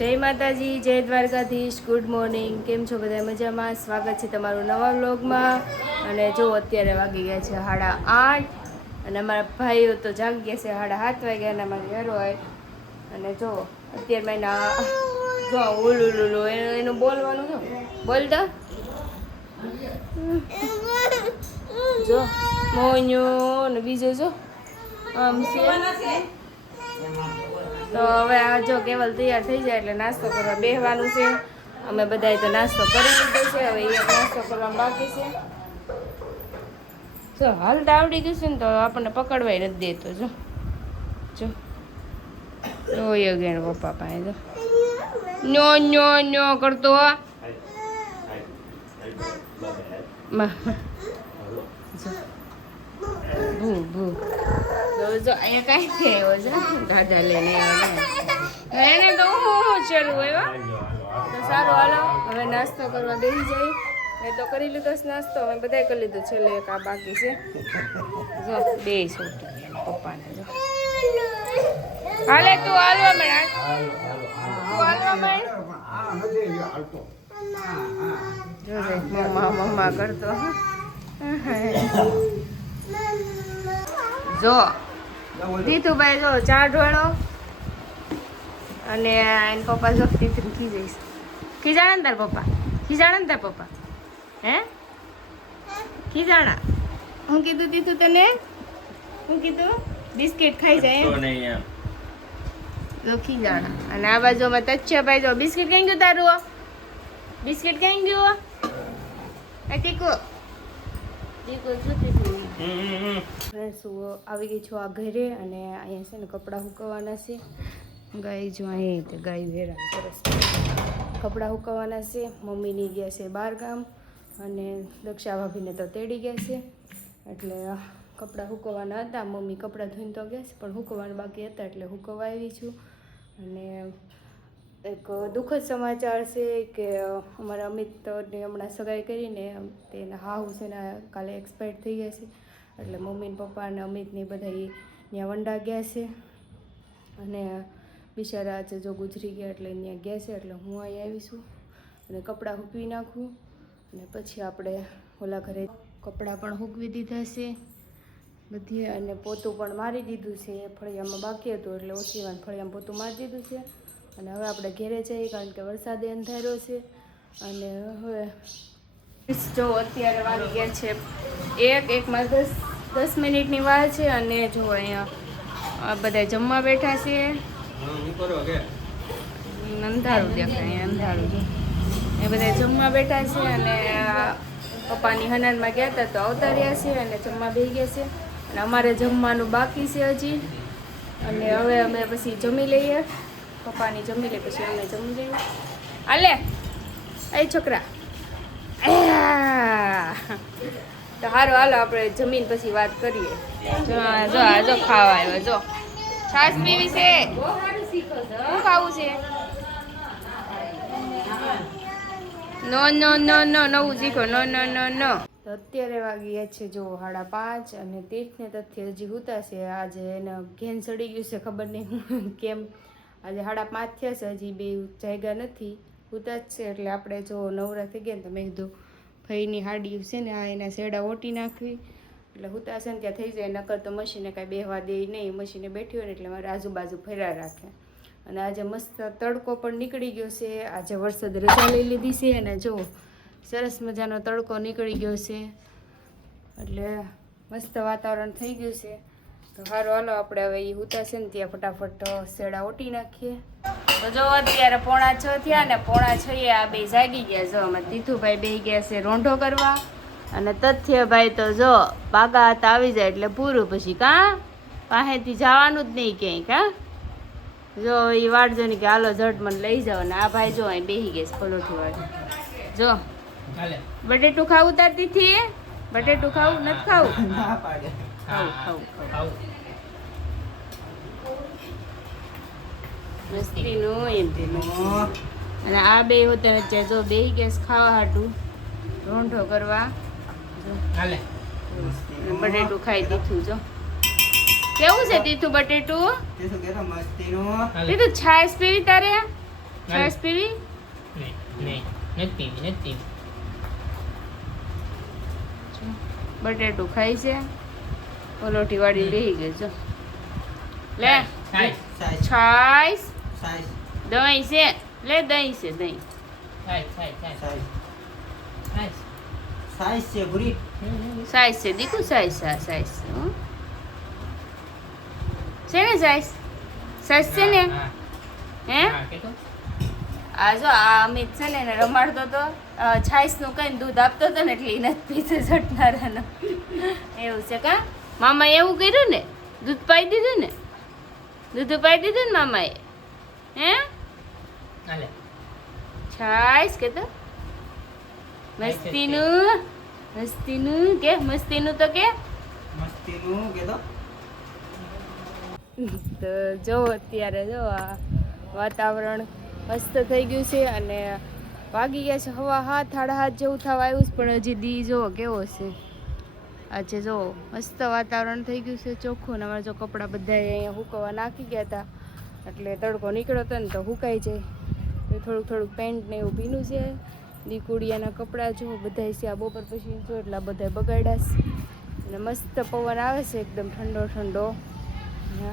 જય માતાજી, જય દ્વારકાધીશ, ગુડ મોર્નિંગ. કેમ છો બધા? મજામાં? સ્વાગત છે તમારું નવા વ્લોગમાં. અને જો અત્યારે વાગી ગયા છે 8:30 અને અમારા ભાઈઓ તો જાગી ગયા છે 7:30 વાગ્યા અને અમારી હેરો હોય. અને જો અત્યારે મેં જો ઉલુલુલુ એનું બોલવાનું જો બોલતા જો મોન્યો ને બીજું જો આમ છે. તો હવે આ જો કેવલ તૈયાર થઈ જાય એટલે નાસ્તો કરવા બેસવાનું છે. અમે બધાએ તો નાસ્તો કરી લીધો છે, હવે એક નાસ્તો કરવા બાકી છે. જો હાલતા આવડી ગયું છે ને તો આપણને પકડવાય નથી દેતો. જો જો જોયો ગયો પપ્પા પાસે જો નો નો નો કરતો ભૂ ભૂ જો અહીંયા કાંઈ છે એવો છે ગાધા લઈને એને તો હું ચાલુ હોય. તો સારું હાલો હવે નાસ્તો કરવા બેસી જાય. મેં તો કરી લીધો છે નાસ્તો, અમે બધાએ કરી લીધો. છેલ્લે એક આ બાકી છે. જો બે છોટી પપ્પાને જો હાલે તું હાલવા મળે તું હાલવા મળે જોજે મમ્મા મમ્મા કરતો. જો દીતુભાઈ જો ચા ઢોળો અને એને પપ્પા જો દીતું ખીજાઈશ. ખીજાણા ને તાર પપ્પા? ખીજાણા ને તાર પપ્પા? હે ખીજાણા? હું કીધું દીતું તને? હું કીધું? બિસ્કિટ ખાઈ જાય જો ખીજાણા. અને આ બાજુ અમે તચ્છાભાઈ જો બિસ્કિટ ક્યાં ગયું તારું? બિસ્કિટ ક્યાં ગયું? ટીકુ ટીકુ શું ટીકુ? આવી ગઈ છું આ ઘરે અને અહીંયા છે ને કપડાં સુકવવાના છે. ગાય જો અહીં તે ગાય વેરા સરસ કપડાં સુકવવાના છે. મમ્મીની ગયા છે બહાર ગામ અને દક્ષા ભાભીને તો તેડી ગયા છે એટલે કપડાં સુકવવાના હતા. મમ્મી કપડાં ધોઈને તો ગયા છે પણ સુકવવાના બાકી હતા એટલે સુકવવા આવી છું. અને એક દુઃખદ સમાચાર છે કે અમારા અમિતને હમણાં સગાઈ કરીને તેના હાહુ છે ને કાલે એક્સપાયર થઈ ગયા છે. એટલે મમ્મી પપ્પા અને અમિતને બધા ત્યાં વંડા ગયા છે અને બિચારા આજે જો ગુજરી ગયા એટલે ત્યાં ગયા છે. એટલે હું અહીં આવીશું અને કપડાં સૂકવી નાખું અને પછી આપણે ઓલા ઘરે કપડાં પણ સૂકવી દીધા છે બધી અને પોતું પણ મારી દીધું છે. ફળિયામાં બાકી હતું એટલે ઓછીમાં ફળિયામાં પોતું મારી દીધું છે. અને હવે આપણે ઘેરે જઈએ કારણ કે વરસાદે અંધારો છે. અને હવે જો અત્યારે વાગી ગયા છે 1:01 10 મિનિટની વાર છે. અને જો અહીંયા બધા જમવા બેઠા છે. અંધારું દેખાય અંધારું છે એ બધા જમવા બેઠા છે. અને પપ્પાની હનાનમાં ગયા હતા તો આવતા રહ્યા છે અને જમવા બેસી ગયા છે. અને અમારે જમવાનું બાકી છે હજી. અને હવે અમે પછી જમી લઈએ. પપ્પાની જમી લે પછી અમે જમી લઈએ. હાલે એ છોકરા તો સારું હાલો આપણે જમીન પછી વાત કરીએ. જો જો ખાવા આવ્યો જો છાશ પીવી છે. શું ખાવું છે? નો નો નો નો નવું શીખો નો નો નો નો. તો અત્યારે વાગી ગયા છે જો 5:30 અને તીર્થને તથ્ય હજી હુતા છે. આજે એને ઘેન ચડી ગયું છે ખબર નહીં કેમ. આજે 5:30 થયા છે હજી બે જાગ્યા નથી હુતા જ છે. એટલે આપણે જો નવરા થઈ ગયા ને તો મેં કીધું ભાઈની હાડી છે ને આ એના શેડા ઓટી નાખવી એટલે હુતા છે ને ત્યાં થઈ જાય. નકર તો મશીને કાંઈ બેહવા દે નહીં. મશીને બેઠી હોય ને એટલે મારે આજુબાજુ ફર્યા રાખે. અને આજે મસ્ત તડકો પણ નીકળી ગયો છે. આજે વરસાદ રજા લઈ લીધી છે અને જો સરસ મજાનો તડકો નીકળી ગયો છે એટલે મસ્ત વાતાવરણ થઈ ગયું છે. તો સારું હાલો આપણે હવે એ હુતા છે ને ત્યાં ફટાફટ શેડા ઓટી નાખીએ. તો જો અત્યારે 5:45 થયા ને 5:45 આ બે જાગી ગયા. જો અમે તીથુભાઈ બેસી ગયા છે રોંઢો કરવા અને તથ્યભાઈ તો જો બાગા હાથ આવી જાય એટલે પૂરું પછી કાં પાસેથી જવાનું જ નહીં ક્યાંય કાં. જો એ વાળજો ને કે હાલો ઝટ મને લઈ જાઓ. ને આ ભાઈ જો અહીં બેસી ગયા છે પલોઠી વાળી. જો બટેટું ખાવું તાર તીથી? બટેટું ખાવું નથી ખાવું? ખાવું ખાવું ખાવું મસ્તીનું એમ તેનું. અને આ બે હોતા અત્યારે જો બેસી ગયા ખાવા હાટું રોંઢો કરવા. બટેટું ખાઈ દીધું જો કેવું છે તીથું બટેટું? તીથું છાશ પીવી તારે? છાશ પીવી? નહીં નથી પીવી. બટેટું ખાઈ છે, પલોઠી વાળી બેહી ગઈ જો. લે છાશ દહીં છે, લે દહીં છે, દહીં સાઈઝ છે ગુરી. સાઈઝ છે દીકુ, સાઈઝ. હા સાઈઝ છે. હો છે ને સાઈઝ? સાઈઝ છે ને? હે આ જો આ અમિત છે ને એને રમાડતો તો છાઈસનું કઈ દૂધ આપતો હતો ને એટલે એ નથી પીતો છટનારાનો. એવું છે કા મામા? એવું કર્યું ને, દૂધ પાઈ દીધું ને, દૂધ પાઈ દીધું ને મામાએ. હે છાઈસ કે તો મસ્તીનું કે મસ્તીનું તો કે તો જો અત્યારે જો આ વાતાવરણ મસ્ત થઈ ગયું છે અને વાગી ગયા છે હવા 7, 7:30 જેવું થવા આવ્યું છે, પણ હજી દી જો કેવો છે આજે. જો મસ્ત વાતાવરણ થઈ ગયું છે ચોખ્ખું, ને અમારે જો કપડાં બધા અહીંયા હુકવવા નાખી ગયા હતા એટલે તડકો નીકળ્યો હતો ને તો હુકાઈ જાય. થોડુંક પેન્ટ ને એવું ભીનું છે. દીકુડિયાના કપડાં જો બધા છે આ બપોર પછી જો એટલા બધા બગાડ્યા છે, અને મસ્ત પવન આવે છે એકદમ ઠંડો ઠંડો.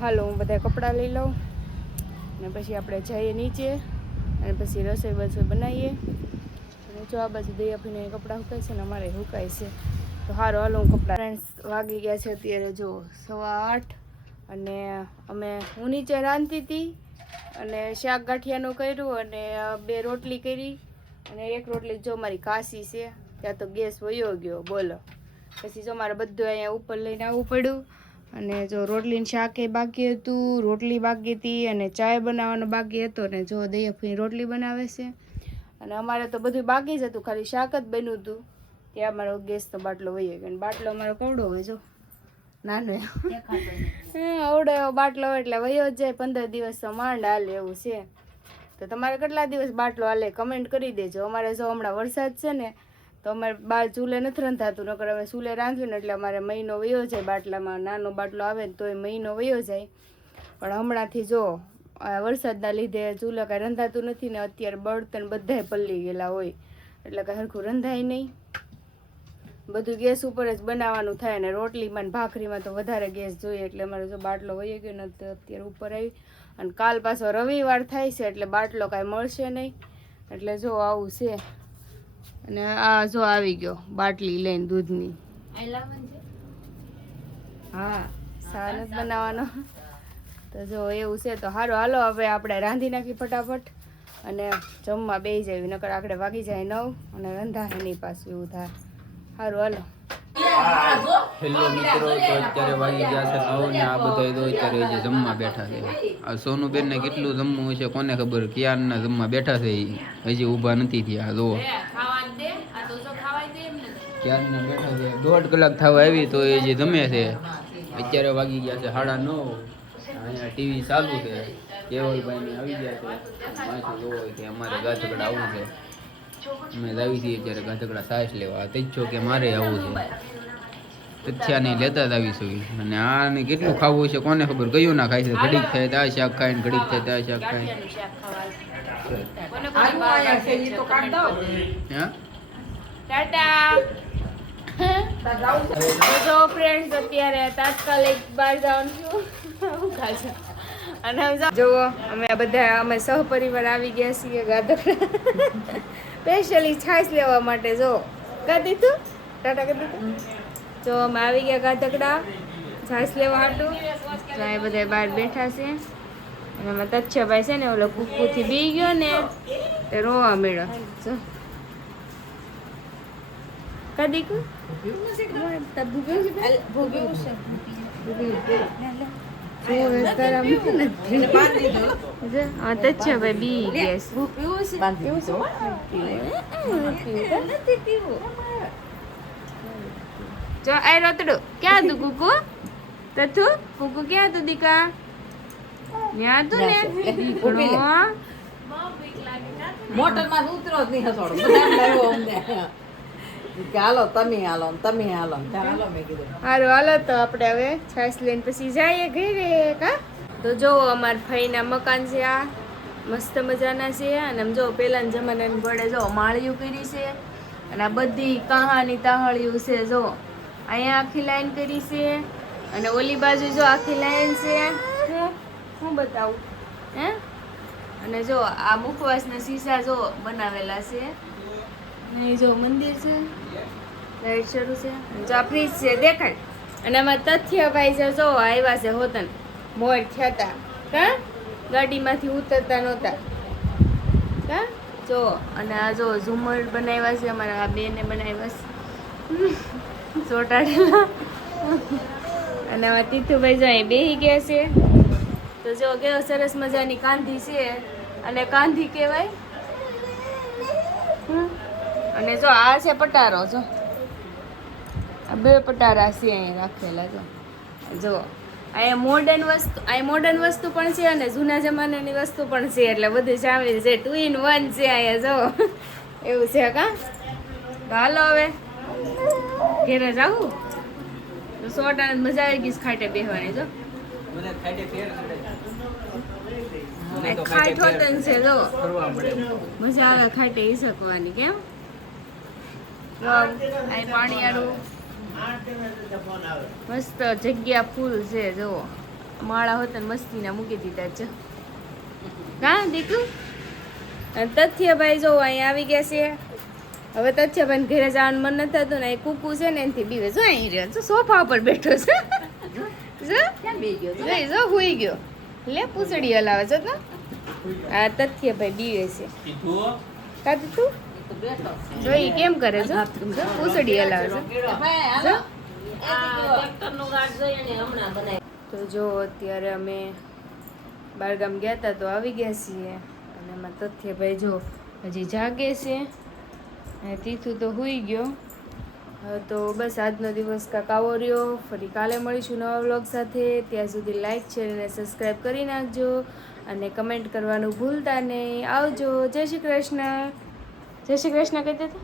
હાલો હું બધા કપડાં લઈ લઉં ને પછી આપણે જઈએ નીચે અને પછી રસોઈ બનાવીએ. અને જો આ બાજુ દઈ આપીને કપડાં સુકાય છે ને અમારે સુકાય છે. તો સારું હાલો હું કપડાં. ફ્રેન્ડ્સ વાગી ગયા છે અત્યારે જો 8:15 અને હું નીચે રાંધતી હતી અને શાક ગાંઠિયાનું કર્યું અને 2 રોટલી કરી અને 1 રોટલી જો મારી કાશી છે ત્યાં તો ગેસ વયો ગયો બોલો. પછી જો મારે બધું અહીંયા ઉપર લઈને આવવું પડ્યું અને જો રોટલીનું શાકે બાકી હતું, રોટલી બાકી હતી અને ચાય બનાવવાનો બાકી હતો ને જો દૈયાફૂઈ રોટલી બનાવે છે અને અમારે તો બધું બાકી જ હતું, ખાલી શાક જ બન્યું હતું. ત્યાં અમારો ગેસનો બાટલો વયો ગયો અને બાટલો અમારો કવડો હોય જો નાનો આવડો એવો બાટલો એટલે વયો જ જાય. 15 દિવસ તો માંડ હાલે એવું છે. તો તમારે કેટલા દિવસ બાટલો હાલે કમેન્ટ કરી દેજો. અમારે જો હમણાં વરસાદ છે ને તો અમારે બહાર ચૂલે નથી રંધાતું, નકર અમે ચૂલે રાંધ્યું ને એટલે અમારે મહિનો વયો જાય બાટલામાં. નાનો બાટલો આવે ને તોય મહિનો વયો જાય. પણ હમણાંથી જો વરસાદના લીધે ચૂલે કાંઈ રંધાતું નથી ને અત્યારે બળતણ બધાય પલળી ગયેલા હોય એટલે કાંઈ સરખું રંધાય નહીં. બધું ગેસ ઉપર જ બનાવવાનું થાય ને રોટલીમાં ને ભાખરીમાં તો વધારે ગેસ જોઈએ એટલે અમારે જો બાટલો વહી ગયો ને તો અત્યારે ઉપર આવી. અને કાલ પાછો રવિવાર થાય છે એટલે બાટલો કાંઈ મળશે નહીં એટલે જો આવું છે. અને આ જો આવી ગયો બાટલી લઈને દૂધની. હા સા નથી બનાવવાનો તો જો એવું છે. તો સારું હાલો હવે આપણે રાંધી નાખી ફટાફટ અને જમવા બેસી જાય, નકર આખડે વાગી જાય 9 અને રંધાય નહીં પાછું એવું થાય. સારું હાલો. હેલો મિત્રો, તો અત્યારે વાગી ગયા છે 9 ને આ બધા તો અત્યારે જે જમવા બેઠા છે. આ સોનુબેન ને કેટલું જમવું છે કોને ખબર, ક્યારના જમવા બેઠા છે હજી ઊભા નથી થયા. જો ક્યારના બેઠા છે, 1.5 કલાક થવા આવી તો એ જે જમે છે. અત્યારે વાગી ગયા છે 9:30. અહીંયા ટીવી ચાલુ છે, કેવલભાઈ ને આવી ગયા છે માથે જોવો કે અમારે ગાધકડા આવવું છે. અમે આવી છીએ અત્યારે ગાધકડા સાસ લેવા. તે જ છો કે મારે આવવું છે, તથ્યા નહીં લેતા જ આવીશું. અને આને કેટલું ખાવું છે કોને ખબર, કયું ના ખાય છે. ઘડીક થાય તો આ શાક ખાય ને ઘડીક થાય તો આ શાક ખાય. જો ફ્રેન્ડ્સ અત્યારે તાત્કાલિક બહાર જવાનું છું અને જુઓ અમે બધા અમે સહપરિવાર આવી ગયા છીએ ગાધકડા સ્પેશિયલી છાશ લેવા માટે. જો કરી દીધું ટાટા કરી દીધું. જો અમે આવી ગયા ગાધકડા છાશ લેવા હાટું. તો એ બધા બહાર બેઠા છે અને અમે તચ્છાભાઈ છે ને ઓલો કુકુથી બી ગયો ને તે રોવા મળ્યો. જો કદી કુ ભાઈ બી ગેસ જો આ રોતડું ક્યાં હતું કુકુ? તથુ કુકુ ક્યાં હતું દીકા? ત્યાં હતું ને દીકરો મોટર માં ઉતરો જ નહીં હસોડો. હાલો તમે હાલો તમે હાલો હાલો મેં કીધું હારું હાલો. તો આપણે હવે છાશ લઈને પછી જઈએ ઘરે કા. તો જો અમાર ભાઈના મકાન છે આ મસ્ત મજાના છે. અને આમ જો પહેલાના જમાનાની ઘોડે જો માળિયું કરી છે અને આ બધી કહાની તાહળિયું છે. જો અહીંયા આખી લાઈન કરી છે અને ઓલી બાજુ જો આખી લાઈન છે. હું બતાવું હે. અને જો આ મુખવાસના શીશા જો બનાવેલા છે. અહીં જો મંદિર છે, લાઈટ શરૂ છે. જો આ ફ્રીજ છે દેખાય. અને આમાં તથ્યભાઈ છે જો આવ્યા છે હોતન મોર થયા કા ગાડીમાંથી ઉતરતા નહોતા કા જો. અને આ જો ઝુમર બનાવ્યા છે અમારા આ બેને બનાવ્યા છે ચોટાડેલા. અને આમાં તીથુભાઈ જો અહીં બેસી ગયા છે. તો જો કેવો સરસ મજાની કાંધી છે અને કાંધી કહેવાય. અને જો આ છે પટારો. જો આ બે પટારા છે અહીં રાખેલા. જો અહીંયા મોડર્ન વસ્તુ પણ છે અને જૂના જમાનાની વસ્તુ પણ છે. એટલે બધું સામેલ છે. 2 in 1 છે અહીંયા. જો એવું છે કા. હાલો હવે ઘેરે જાવું તો 100 આનંદ મજા આવી ગઈ ખાટે બેસવાની. જો ખાટ હોતન છે. જો મજા આવે ખાટે ઈ શકવાની. કેમ અહીં પાણીયાળું મસ્ત જગ્યા ફૂલ છે. જો માળા હોતા મસ્તીના મૂકી દીધા છે કા દીકુ. તથ્યભાઈ જો અહીં આવી ગયા છે. હવે તથ્યભાઈ ઘરે જવાનું મન નથી થતું ને એ કુકુ છે ને એનાથી બીવે. જો અહીં રહ્યો જો સોફા ઉપર બેઠો છે. જો હુઈ ગયો. લે પૂછડી હલાવે છે તો આ તથ્યભાઈ બીવે છે. કાતું તું જો ઈ કેમ કરે છે. પૂછડી હલાવે છે. તો જો અત્યારે અમે બારગામ ગયા હતા તો આવી ગયા છીએ. અને એમાં તથ્યભાઈ જો હજી જાગે છે અને તીથું તો હુઈ ગયો. તો બસ આજનો દિવસ કાંક આવો રહ્યો. ફરી કાલે મળીશું નવા વ્લોગ સાથે. ત્યાં સુધી લાઈક શેર અને સબસ્ક્રાઈબ કરી નાખજો અને કમેન્ટ કરવાનું ભૂલતા નહીં. આવજો. જય શ્રી કૃષ્ણ. જય શ્રી કૃષ્ણ કહી દેતો.